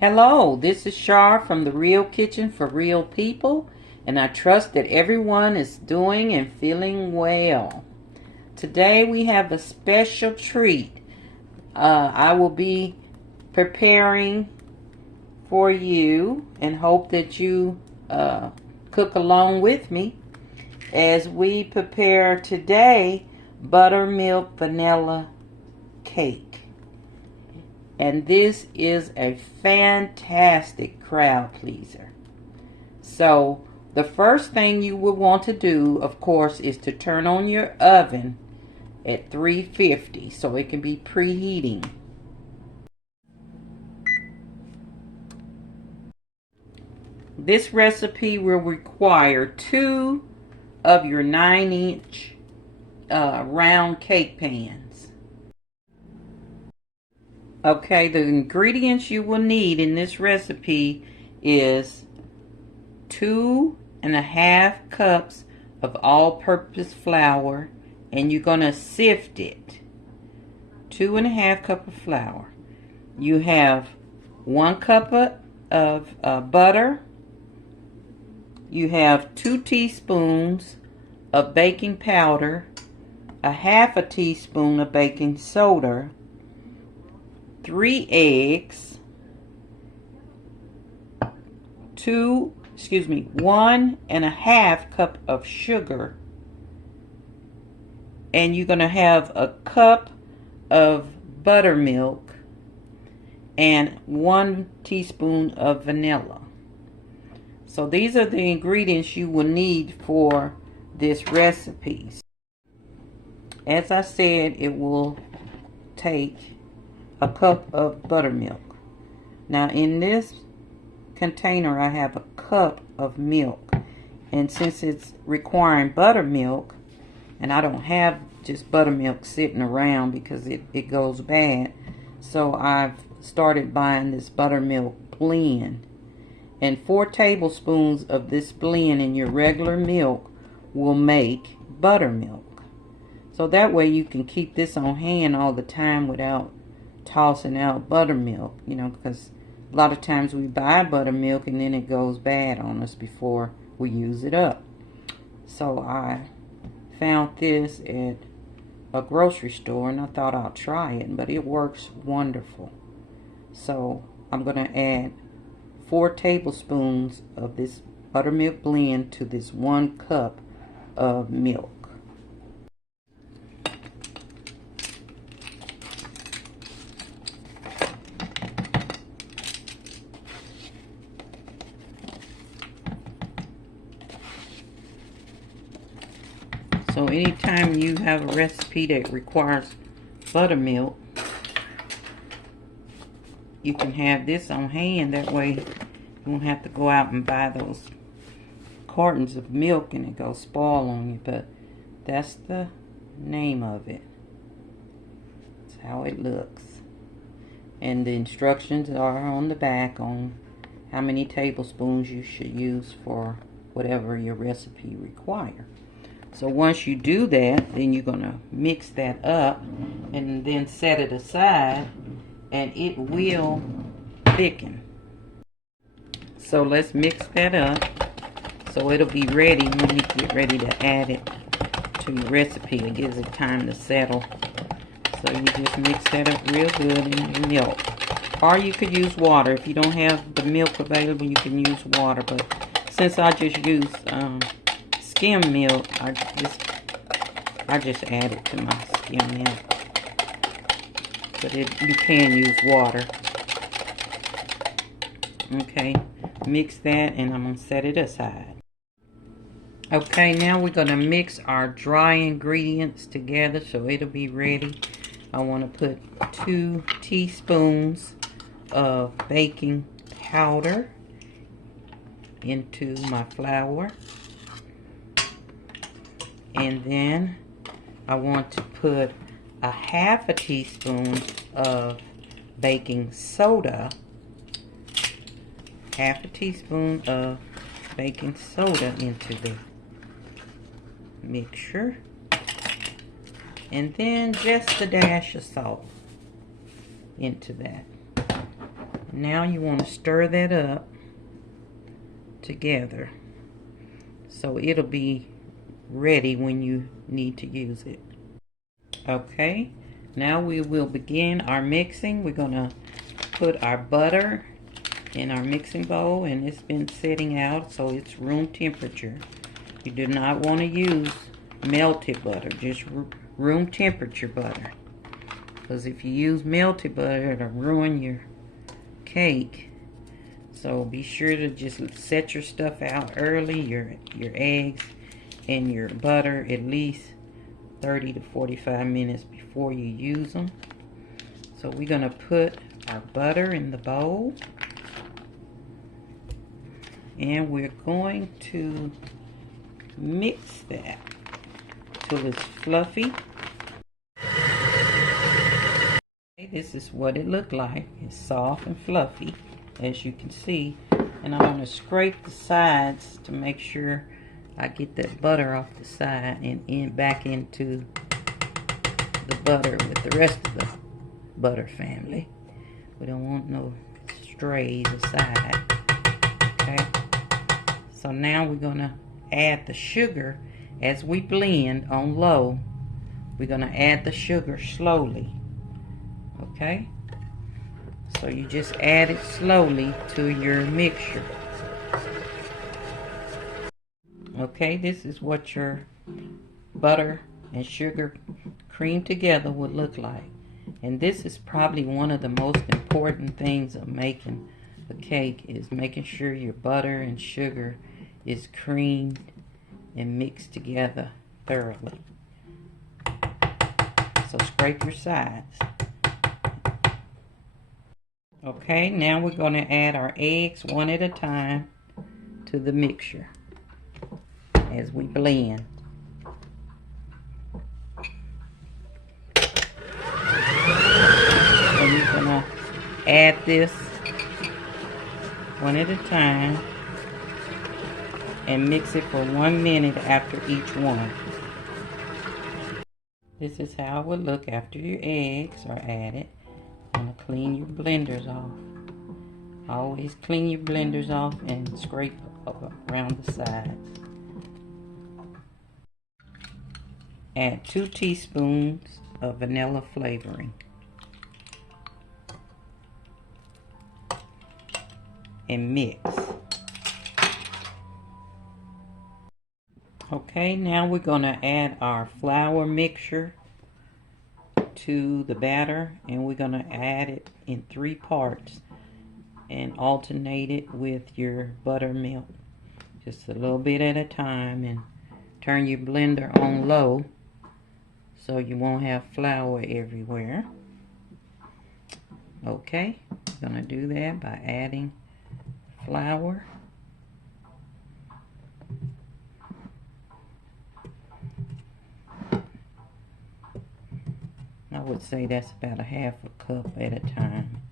Hello, this is Shar from The Real Kitchen for Real People, and I trust that everyone is doing and feeling well. Today we have a special treat. I will be preparing for you and hope that you cook along with me as we prepare today Buttermilk Vanilla Cake. And this is a fantastic crowd pleaser. So the first thing you will want to do, of course, is to turn on your oven at 350 so it can be preheating. This recipe will require 2 of your 9-inch round cake pans. Okay, the ingredients you will need in this recipe is 2½ cups of all-purpose flour, and you're going to sift it. 2½ cup of flour. You have 1 cup of butter. You have 2 teaspoons of baking powder, 1/2 teaspoon of baking soda, 3 eggs, 1½ cup of sugar, and you're going to have a cup of buttermilk and 1 teaspoon of vanilla. So these are the ingredients you will need for this recipe. As I said, it will take a cup of buttermilk. Now in this container I have a cup of milk, and since it's requiring buttermilk and I don't have just buttermilk sitting around because it goes bad, so I've started buying this buttermilk blend, and 4 tablespoons of this blend in your regular milk will make buttermilk. So that way you can keep this on hand all the time without tossing out buttermilk, you know, because a lot of times we buy buttermilk and then it goes bad on us before we use it up. So I found this at a grocery store and I thought I'll try it, but it works wonderful. So I'm going to add 4 tablespoons of this buttermilk blend to this 1 cup of milk. So anytime you have a recipe that requires buttermilk, you can have this on hand. That way you won't have to go out and buy those cartons of milk and it goes spoil on you. But that's the name of it. That's how it looks. And the instructions are on the back on how many tablespoons you should use for whatever your recipe requires. So once you do that, then you're going to mix that up and then set it aside, and it will thicken. So let's mix that up so it'll be ready when you get ready to add it to your recipe. It gives it time to settle. So you just mix that up real good in your milk. Or you could use water. If you don't have the milk available, you can use water. But since I just use skim milk, I just add it to my skim milk. But you can use water. Okay, mix that and I'm going to set it aside. Okay, now we're going to mix our dry ingredients together so it'll be ready. I want to put 2 teaspoons of baking powder into my flour. And then I want to put a half a teaspoon of baking soda. Half a teaspoon of baking soda into the mixture. And then just a dash of salt into that. Now you want to stir that up together so it'll be ready when you need to use it. Okay, now we will begin our mixing. We're gonna put our butter in our mixing bowl, and it's been sitting out, so it's room temperature. You do not want to use melted butter, just room temperature butter, because if you use melted butter, it'll ruin your cake. So be sure to just set your stuff out early, your eggs and your butter, at least 30 to 45 minutes before you use them. So we're going to put our butter in the bowl, and we're going to mix that till it's fluffy. This is what it looked like. It's soft and fluffy, as you can see. And I'm going to scrape the sides to make sure I get that butter off the side and back into the butter with the rest of the butter family. We don't want no strays aside. Okay. So now we're going to add the sugar as we blend on low. We're going to add the sugar slowly. Okay, so you just add it slowly to your mixture. Okay, this is what your butter and sugar creamed together would look like. And this is probably one of the most important things of making a cake, is making sure your butter and sugar is creamed and mixed together thoroughly. So scrape your sides. Okay, now we're going to add our eggs one at a time to the mixture as we blend. And we're going to add this one at a time and mix it for 1 minute after each one. This is how it would look after your eggs are added. Want to clean your blenders off. Always clean your blenders off and scrape around the sides. Add 2 teaspoons of vanilla flavoring. And mix. Okay, now we're going to add our flour mixture to the batter, and we're going to add it in 3 parts and alternate it with your buttermilk, just a little bit at a time, and turn your blender on low so you won't have flour everywhere. Okay, I'm going to do that by adding flour. I would say that's about a half a cup at a time.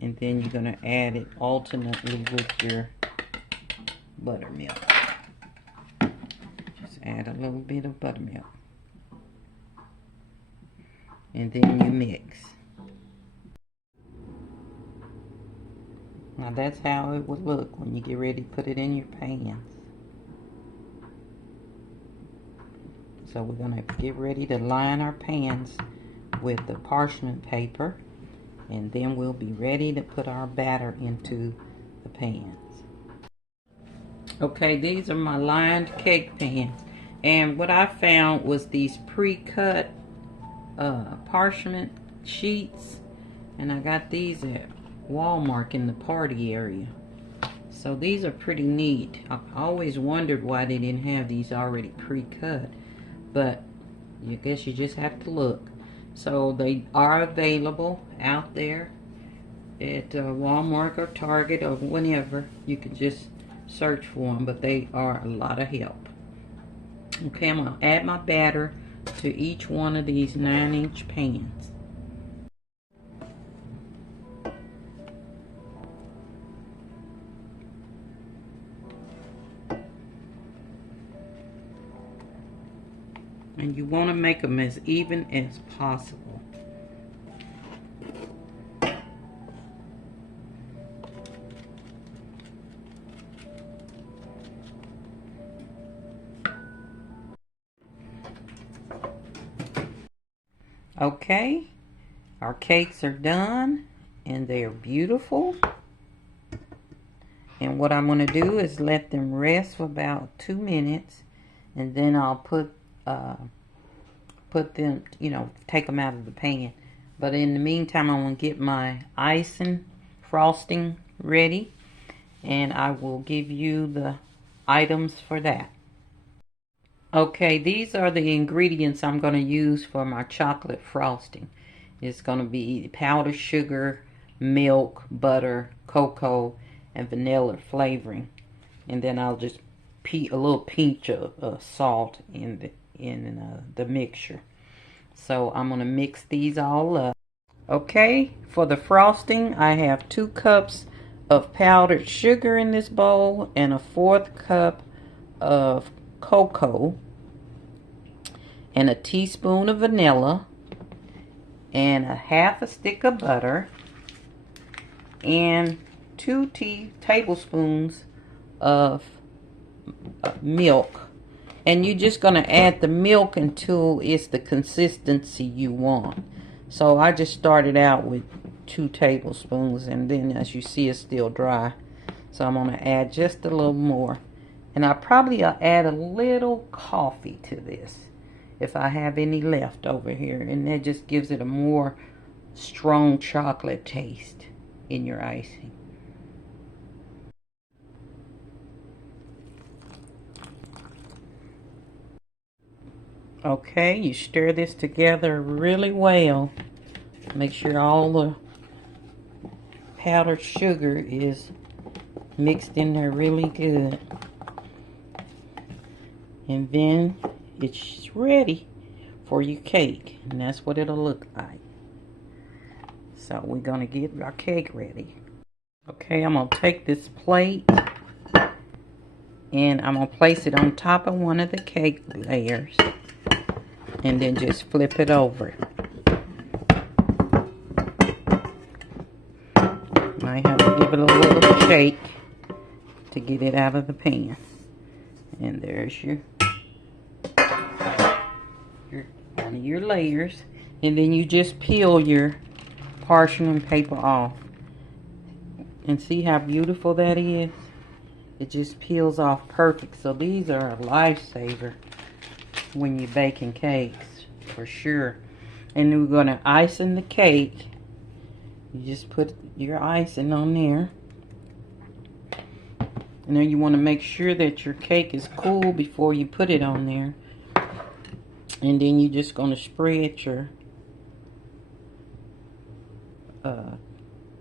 And then you're going to add it alternately with your buttermilk. Just add a little bit of buttermilk. And then you mix. Now that's how it would look when you get ready to put it in your pans. So we're going to get ready to line our pans with the parchment paper, and then we'll be ready to put our batter into the pans. Okay, these are my lined cake pans, and what I found was these pre-cut parchment sheets, and I got these at Walmart in the party area. So these are pretty neat. I always wondered why they didn't have these already pre-cut. But I guess you just have to look. So they are available out there at Walmart or Target or whenever. You can just search for them, but they are a lot of help. Okay, I'm going to add my batter to each one of these 9-inch pans. And you want to make them as even as possible. Okay, our cakes are done and they are beautiful. And what I'm going to do is let them rest for about 2 minutes, and then I'll put them, take them out of the pan. But in the meantime, I'm going to get my icing frosting ready, and I will give you the items for that. Okay, these are the ingredients I'm going to use for my chocolate frosting. It's going to be powdered sugar, milk, butter, cocoa, and vanilla flavoring. And then I'll just a little pinch of salt in the mixture. So I'm going to mix these all up. Okay, for the frosting, I have 2 cups of powdered sugar in this bowl and a 1/4 cup of cocoa and a teaspoon of vanilla and a 1/2 stick of butter and 2 tablespoons of milk. And you're just going to add the milk until it's the consistency you want. So I just started out with 2 tablespoons, and then as you see, it's still dry. So I'm going to add just a little more. And I probably add a little coffee to this if I have any left over here. And that just gives it a more strong chocolate taste in your icing. Okay, you stir this together really well. Make sure all the powdered sugar is mixed in there really good. And then it's ready for your cake. And that's what it'll look like. So we're going to get our cake ready. Okay, I'm going to take this plate and I'm going to place it on top of one of the cake layers. And then just flip it over. Might have to give it a little shake to get it out of the pan. And there's your one of your layers. And then you just peel your parchment paper off. And see how beautiful that is? It just peels off perfect. So these are a lifesaver when you're baking cakes, for sure. And we're going to icing the cake. You just put your icing on there. And then you want to make sure that your cake is cool before you put it on there. And then you're just going to spread your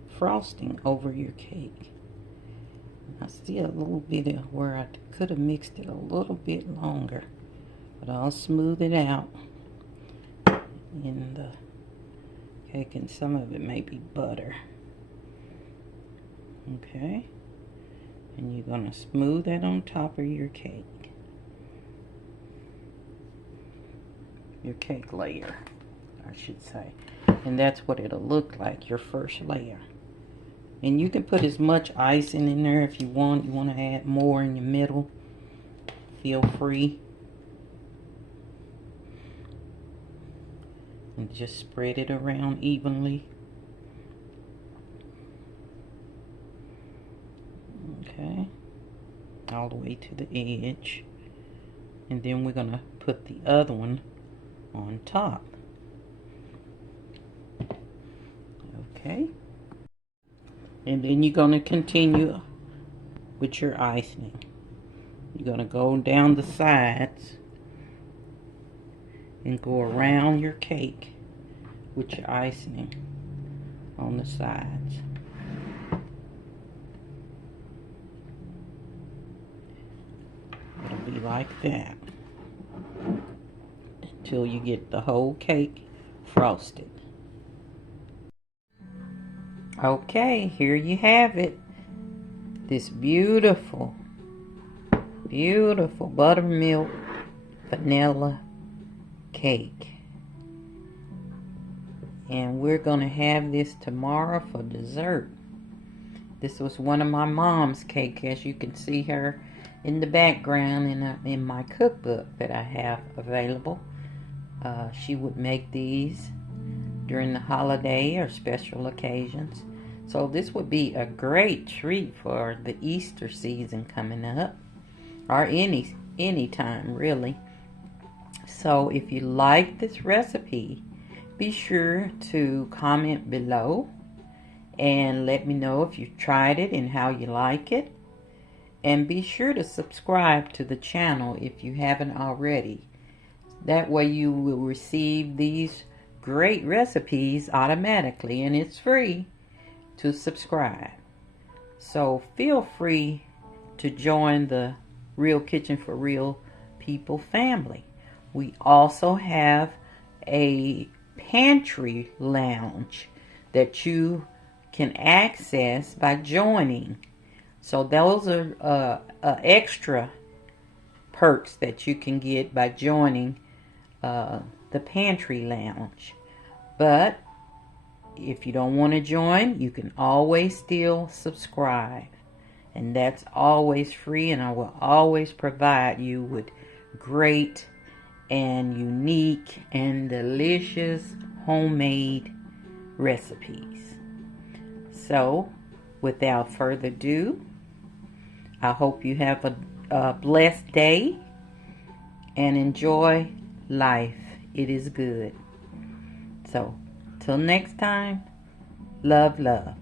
frosting over your cake. I see a little bit of where I could have mixed it a little bit longer. But I'll smooth it out in the cake, and some of it may be butter. Okay, and you're going to smooth that on top of your cake layer, I should say. And that's what it'll look like, your first layer. And you can put as much icing in there if you want. You want to add more in the middle, feel free. And just spread it around evenly. Okay, all the way to the edge. And then we're going to put the other one on top. Okay, and then you're going to continue with your icing. You're going to go down the sides and go around your cake with your icing on the sides. It'll be like that until you get the whole cake frosted. Okay, here you have it. This beautiful, beautiful buttermilk vanilla cake. And we're going to have this tomorrow for dessert. This was one of my mom's cake, as you can see her in the background in my cookbook that I have available. She would make these during the holiday or special occasions. So this would be a great treat for the Easter season coming up, or any time really. So if you like this recipe, be sure to comment below and let me know if you tried it and how you like it. And be sure to subscribe to the channel if you haven't already. That way you will receive these great recipes automatically, and it's free to subscribe. So feel free to join the Real Kitchen for Real People family. We also have a pantry lounge that you can access by joining. So those are extra perks that you can get by joining the pantry lounge. But if you don't want to join, you can always still subscribe. And that's always free, and I will always provide you with great and unique and delicious homemade recipes. So, without further ado, I hope you have a blessed day and enjoy life. It is good. So, till next time, love, love.